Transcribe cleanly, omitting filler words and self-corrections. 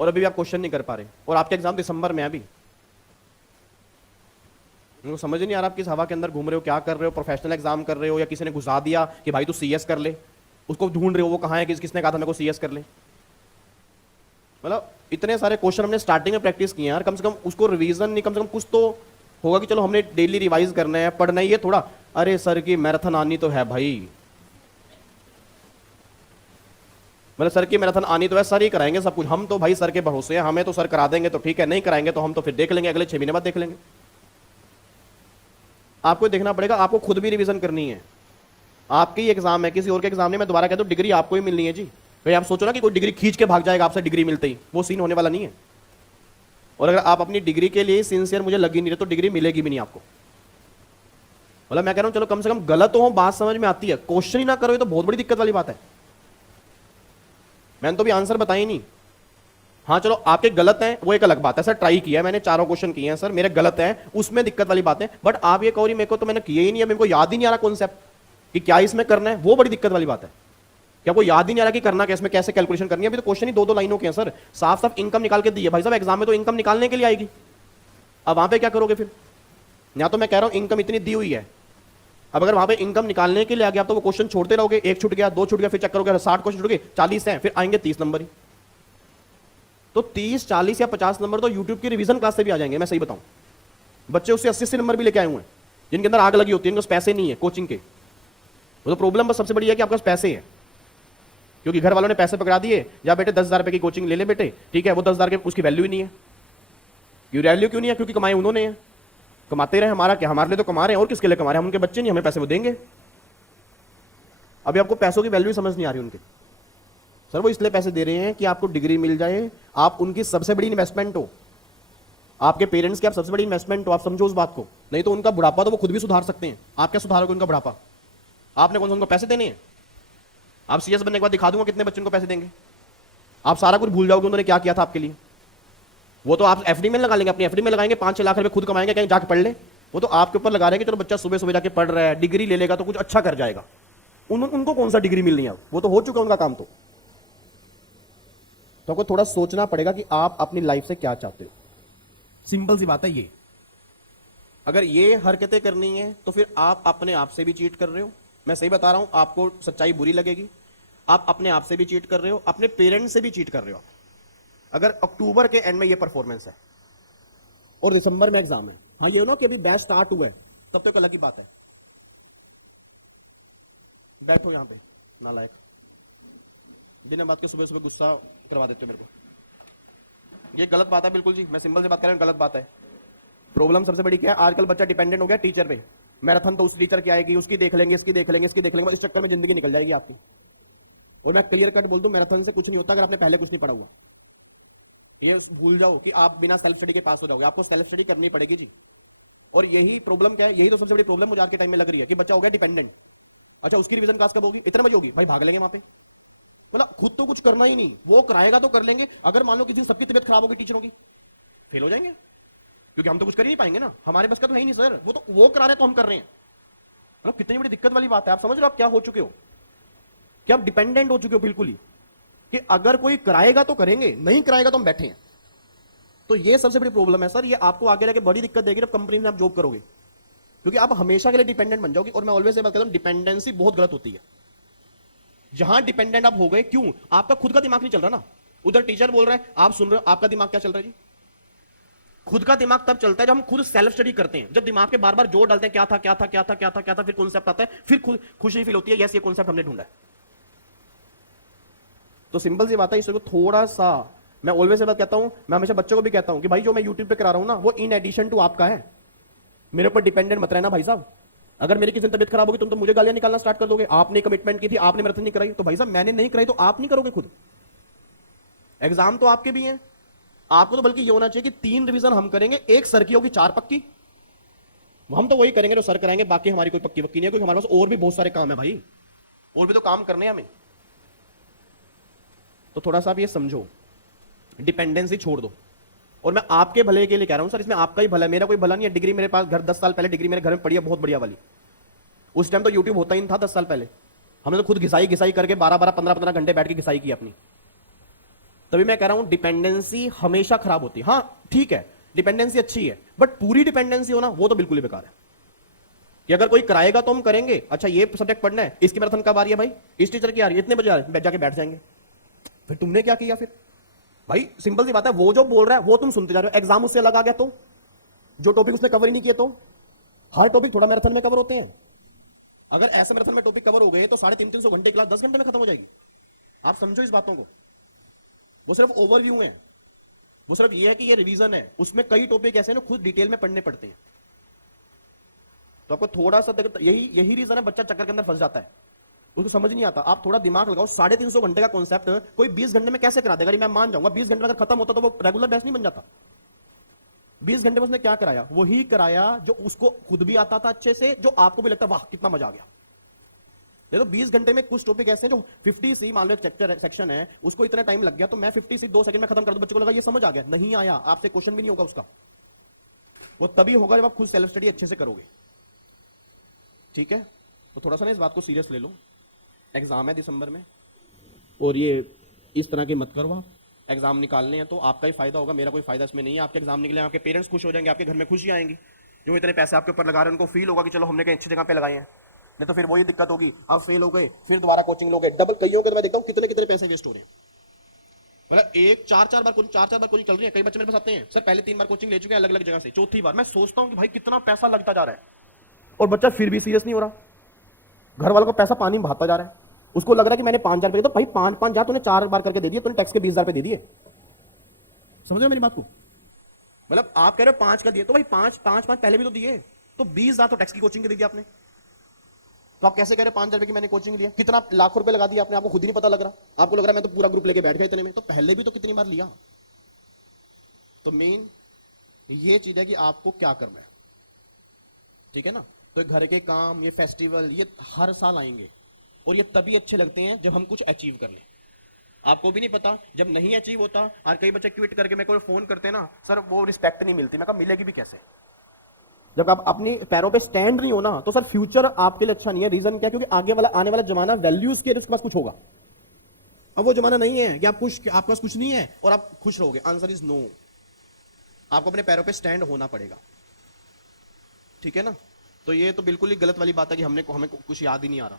और अभी भी आप क्वेश्चन नहीं कर पा रहे, और आपके एग्जाम दिसंबर में है अभी। उनको समझ नहीं आ रहा आप किस हवा के अंदर घूम रहे हो, क्या कर रहे हो, प्रोफेशनल एग्जाम कर रहे हो या किसी ने घुसा दिया कि भाई तू सीएस कर ले, उसको ढूंढ रहे हो वो कहाँ है, किसने कहा था मेरे को सीएस कर ले। मतलब इतने सारे क्वेश्चन हमने स्टार्टिंग में प्रैक्टिस किए यार, कम से कम उसको रिवीजन नहीं, कम से कम कुछ तो होगा कि चलो हमने डेली रिवाइज करना है, पढ़ना ही है थोड़ा। अरे सर की मैराथन आनी तो है भाई, मतलब सर की मैराथन आनी तो है, सर ही कराएंगे सब कुछ, हम तो भाई सर के भरोसे हैं, हमें तो सर करा देंगे तो ठीक है, नहीं कराएंगे तो हम तो फिर देख लेंगे, अगले 6 महीने बाद देख लेंगे। आपको देखना पड़ेगा, आपको खुद भी रिवीजन करनी है। आपकी ही एग्जाम है, किसी और के एग्जाम नहीं। मैं दोबारा कहता हूं डिग्री आपको ही मिलनी है जी। भाई आप सोचो ना कि कोई डिग्री खींच के भाग जाएगा आपसे डिग्री मिलते ही, वो सीन होने वाला नहीं है। और अगर आप अपनी डिग्री के लिए सिंसियर मुझे लगी नहीं रहे तो डिग्री मिलेगी भी नहीं आपको। मतलब मैं कह रहा हूं चलो कम से कम गलत हो बात समझ में आती है, क्वेश्चन ही ना करो, ये तो बहुत बड़ी दिक्कत वाली बात है। मैंने तो भी आंसर बताई नहीं। हाँ चलो आपके गलत हैं वो एक अलग बात है, सर ट्राई किया मैंने, 4 क्वेश्चन किए हैं सर, मेरे गलत हैं, उसमें दिक्कत वाली बात है। बट आप ये कहो मेरे को तो मैंने किए ही नहीं है, मेरे को याद ही नहीं आ रहा कॉन्सेप्ट कि क्या इसमें करना है, वो बड़ी दिक्कत वाली बात है। क्या आपको याद ही नहीं आ रहा कि करना क्या, इसमें कैसे कैलकुलेशन करनी है। अभी तो क्वेश्चन ही 2-2 लाइनों के हैं सर, साफ साफ इनकम निकाल के दिए। भाई साहब एग्जाम में तो इनकम निकालने के लिए आएगी, अब वहां पे क्या करोगे फिर। या तो मैं कह रहा हूं इनकम इतनी दी हुई है, अब अगर वहां पे इनकम निकालने के लिए आ गया तो वो क्वेश्चन छोड़ते रहोगे, एक छूट गया, 2 छूट गया, फिर चेक करोगे 60 क्वेश्चन छूट गए, 40 हैं, फिर आएंगे 30 नंबर ही। तो 30, 40 या 50 नंबर तो यूट्यूब की रिवीजन क्लास से भी आ जाएंगे, मैं सही बताऊं। बच्चे उससे 80 नंबर भी लेके आए हुए हैं, जिनके अंदर आग लगी होती है, इनके पास पैसे नहीं है कोचिंग के। वो तो प्रॉब्लम बस सबसे बड़ी है कि आपके पास पैसे हैं, क्योंकि घर वालों ने पैसे पकड़ा दिए, जा बेटे 10,000 रुपए की कोचिंग ले ले बेटे, ठीक है, वो 10,000 के उसकी वैल्यू ही नहीं है। क्यों वैल्यू क्यों नहीं है, क्योंकि कमाए उन्होंने हैं, कमाते रहे, हमारा क्या, हमारे लिए तो कमा रहे हैं, और किसके लिए कमा रहे हैं, हम उनके बच्चे नहीं, हमें पैसे वो देंगे। अभी आपको पैसों की वैल्यू समझ नहीं आ रही उनकी। सर वो इसलिए पैसे दे रहे हैं कि आपको डिग्री मिल जाए, आप उनकी सबसे बड़ी इन्वेस्टमेंट हो, आपके पेरेंट्स की आप सबसे बड़ी इन्वेस्टमेंट हो, आप समझो उस बात को। नहीं तो उनका बुढ़ापा तो वो खुद भी सुधार सकते हैं, आप क्या सुधारोगे उनका बुढ़ापा। आपने कौन सा उनको पैसे देने हैं। आप सीएस बनने के बाद दिखा दूंगा कितने बच्चों को पैसे देंगे, आप सारा कुछ भूल जाओगे उन्होंने क्या किया था आपके लिए। वो तो आप एफडी में लगा लेंगे, अपनी एफडी में लगाएंगे, 5-6 लाख रुपए खुद कमाएंगे, कहीं जाके पढ़ ले। वो तो आपके ऊपर लगा रहे हैं कि चलो बच्चा सुबह सुबह जाके पढ़ रहा है, डिग्री ले लेगा तो कुछ अच्छा कर जाएगा। उनको कौन सा डिग्री मिलनी है, वो तो हो चुका उनका काम। तो आपको थोड़ा सोचना पड़ेगा कि आप अपनी लाइफ से क्या चाहते हो। सिंपल सी बात है ये। अगर ये हरकतें करनी है तो फिर आप अपने आप से भी चीट कर रहे हो, मैं सही बता रहा हूं, आपको सच्चाई बुरी लगेगी। आप अपने आप से भी चीट कर रहे हो, अपने पेरेंट्स से भी चीट कर रहे हो। अगर अक्टूबर के एंड में ये परफॉर्मेंस है और दिसंबर में एग्जाम है, हाँ ये ना कि अभी बैच स्टार्ट हुआ है, तब तो एक अलग ही बात है। बैठो यहां पे नालायक, बिना बात के सुबह सुबह गुस्सा करवा देते हो मेरे को, ये गलत बात है बिल्कुल जी। मैं सिंपल से बात कर रहा हूं, गलत बात है। प्रॉब्लम सबसे बड़ी क्या है, आजकल बच्चा डिपेंडेंट हो गया टीचर पे। मैराथन तो उस टीचर की आएगी, उसकी देख लेंगे, इसकी देख लेंगे, इसकी देख लेंगे, इस चक्कर में जिंदगी निकल जाएगी आपकी। और मैं क्लियर कट बोल दूं, मैराथन से कुछ नहीं होता अगर आपने पहले कुछ नहीं पढ़ा हुआ। ये भूल जाओ कि आप बिना सेल्फ स्टडी के पास हो जाओगे, आपको सेल्फ स्टडी करनी पड़ेगी जी। और यही प्रॉब्लम क्या है, यही तो सबसे बड़ी प्रॉब्लम मुझे आज के टाइम में लग रही है कि बच्चा हो गया डिपेंडेंट। अच्छा उसकी रिवीजन क्लास कब होगी, इतने बजे होगी, भाई भाग लेंगे वहां पे। मतलब खुद तो कुछ करना ही नहीं, वो कराएगा तो कर लेंगे। अगर मान लो किसी दिन सबकी तबीयत खराब होगी टीचरों की, फेल हो जाएंगे, क्योंकि हम तो कुछ कर ही नहीं पाएंगे ना, हमारे बस का तो है ही नहीं सर। वो करा रहे तो हम कर रहे हैं। मतलब कितनी बड़ी दिक्कत वाली बात है। आप समझ रहे हो आप क्या हो चुके हो, कि आप डिपेंडेंट हो चुके हो बिल्कुल ही, कि अगर कोई कराएगा तो करेंगे, नहीं कराएगा तो हम बैठे हैं। तो ये सबसे बड़ी प्रॉब्लम है सर, ये आपको आगे जाके बड़ी दिक्कत देगी जब कंपनी में आप जॉब करोगे, क्योंकि आप हमेशा के लिए डिपेंडेंट बन जाओगे। और मैं ऑलवेज ये बात करता हूं, डिपेंडेंसी बहुत गलत होती है। जहां डिपेंडेंट आप हो गए, क्यों, आपका खुद का दिमाग नहीं चल रहा ना। उधर टीचर बोल रहा है, आप सुन रहे हो, आपका दिमाग क्या चल रहा है जी। खुद का दिमाग तब चलता है जब हम खुद सेल्फ स्टडी करते हैं, जब दिमाग पे बार बार जोर डालते हैं, क्या था क्या था क्या था क्या था क्या था, फिर कॉन्सेप्ट आता है, फिर खुशी फील होती है, यस ये कॉन्सेप्ट हमने ढूंढा है। तो सिंपल सी बात है, इसको थोड़ा सा, मैं ऑलवेज से बात कहता हूं, मैं हमेशा बच्चों को भी कहता हूं कि भाई जो मैं यूट्यूब पे करा रहा हूं ना, वो इन एडिशन टू आपका है, मेरे ऊपर डिपेंडेंट मत रहना भाई साहब। अगर मेरी किसी दिन तबियत खराब होगी तुम तो मुझे गालियां निकालना स्टार्ट कर दोगे, आपने कमिटमेंट की थी, आपने मैराथन नहीं कराई, तो भाई साहब मैंने नहीं कराई तो आप नहीं करोगे खुद। एग्जाम तो आपके भी हैं, आपको तो बल्कि ये होना चाहिए कि 3 रिवीजन हम करेंगे, एक सर की होगी, 4 पक्की। हम तो वही करेंगे जो सर कराएंगे, बाकी हमारी कोई पक्की वक्की नहीं है, क्योंकि हमारे पास और भी बहुत सारे काम है भाई, और भी तो काम करने हैं हमें। तो थोड़ा सा आप ये समझो, डिपेंडेंसी छोड़ दो। और मैं आपके भले के लिए कह रहा हूं सर, इसमें आपका ही भला है, मेरा कोई भला नहीं है। डिग्री मेरे पास घर 10 साल पहले डिग्री मेरे घर में पड़ी है, बहुत बढ़िया वाली। उस टाइम तो यूट्यूब होता ही नहीं था 10 साल पहले, हमने तो खुद घिसाई करके 12-12, 15-15 घंटे बैठ के घिसाई की अपनी। तभी मैं कह रहा हूं डिपेंडेंसी हमेशा खराब होती है। हाँ ठीक है, डिपेंडेंसी अच्छी है, बट पूरी डिपेंडेंसी होना वो तो बिल्कुल ही बेकार है। कि अगर कोई कराएगा तो हम करेंगे, अच्छा ये सब्जेक्ट पढ़ना है, इसकी मैराथन कब आ रही है भाई, इस टीचर की आ रही है, इतने बजे आ रही है, जाके बैठ जाएंगे। फिर तुमने क्या किया फिर भाई? सिंपल सी बात है, वो जो बोल रहा है वो तुम सुनते जा रहे हो। एग्जाम उससे अलग आ गया तो, जो टॉपिक उसने कवर ही नहीं किए तो। हर टॉपिक थोड़ा मैराथन में कवर होते हैं। अगर ऐसे मैराथन में टॉपिक कवर हो गए तो 350 घंटे क्लास 10 घंटे में खत्म हो जाएगी। आप समझो इस बातों को। वो सिर्फ ओवरव्यू है, वो सिर्फ ये है कि ये रिवीजन है, उसमें कई टॉपिक ऐसे हैं जो खुद डिटेल में पढ़ने पड़ते हैं। तो आपको थोड़ा सा यही रीजन है बच्चा चक्कर के अंदर फंस जाता है, उसको समझ नहीं आता। आप थोड़ा दिमाग लगाओ, 350 घंटे का कॉन्सेप्ट कोई 20 घंटे में कैसे करा देगा? मैं मान जाऊंगा 20 घंटे में अगर खत्म होता तो वो रेगुलर बैच नहीं बन जाता। 20 घंटे में उसने क्या कराया? वही कराया जो उसको खुद भी आता था अच्छे से, जो आपको भी लगता वाह कितना मजा आ गया। नहीं तो 20 घंटे में कुछ टॉपिक ऐसे हैं जो 50C मान लो एक चैप्टर सेक्शन है, उसको इतना टाइम लग गया तो मैं 50C 2 सेकंड में खत्म कर दूं, बच्चे को लगा ये समझ आ गया। नहीं आया, आपसे क्वेश्चन भी नहीं होगा उसका। वो तभी होगा जब आप खुद सेल्फ स्टडी अच्छे से करोगे। ठीक है, तो थोड़ा सा ना इस बात को सीरियस ले लो। एग्जाम है दिसंबर में, और ये इस तरह की मत करो। आप एग्जाम निकालने हैं तो आपका ही फायदा होगा, मेरा कोई फायदा इसमें नहीं है। आपके एग्जाम निकले, आपके पेरेंट्स खुश हो जाएंगे, आपके घर में खुशी आएंगी। जो इतने पैसे आपके ऊपर लगा रहे हैं उनको फील होगा कि चलो हमने कहीं अच्छी जगह पे लगाए हैं। नहीं तो फिर वही दिक्कत होगी, अब फेल हो गए फिर दोबारा कोचिंग लोगे, डबल। कईयों के तो मैं देखता हूँ कितने कितने पैसे वेस्ट हो रहे हैं। मतलब एक चार चार बार कोचिंग चल रही है। कई बच्चे मेरे पास आते हैं, सर पहले 3 बार कोचिंग ले चुके हैं अलग अलग जगह से, चौथी बार। मैं सोचता हूँ कि भाई कितना पैसा लगता जा रहा है, और बच्चा फिर भी सीरियस नहीं हो रहा। घर वालों को पैसा पानी में बहाता जा रहा है। उसको लग रहा है कि मैंने 5,000 रुपये, तो भाई 5,000 तूने 4 बार करके दे दिए, तूने टैक्स के 20,000 रुपये दे दिए। समझ रहे हो मेरी बात को? मतलब आप कह रहे हो 5 का दिए, तो भाई 5 पहले भी तो दिए, तो 20,000 तो टैक्स की कोचिंग के दे दिया आपने। तो आप कैसे कह रहे हो 5,000 रुपये की मैंने कोचिंग लिया? कितना लाखों रुपए लगा दिया आपने, आपको खुद ही नहीं पता लग रहा। आपको लग रहा है मैं तो पूरा ग्रुप लेके बैठ गया इतने में, तो पहले भी तो कितनी बार लिया। तो मेन ये चीज है कि आपको क्या करना है। ठीक है ना? तो घर के काम, ये फेस्टिवल, ये हर साल आएंगे, और ये तभी अच्छे लगते हैं जब हम कुछ अचीव कर लें। आपको भी नहीं पता, जब नहीं अचीव होता, और कई बच्चे क्विट करके मेरे को फोन करते हैं ना, सर वो रिस्पेक्ट नहीं मिलती। मैं कहा मिलेगी भी कैसे? जब आप अपनी पैरों पे स्टैंड नहीं हो ना, तो सर फ्यूचर आपके लिए अच्छा नहीं है। रीजन क्या? क्योंकि आगे वाला आने वाला जमाना वैल्यूज के, उसके पास कुछ होगा। अब वो जमाना नहीं है कि आपके पास कुछ नहीं है और आप खुश रहोगे। Answer is no. आपको अपने पैरों पे स्टैंड होना पड़ेगा। ठीक है ना? तो ये तो बिल्कुल ही गलत वाली बात है कि हमें कुछ याद ही नहीं आ रहा।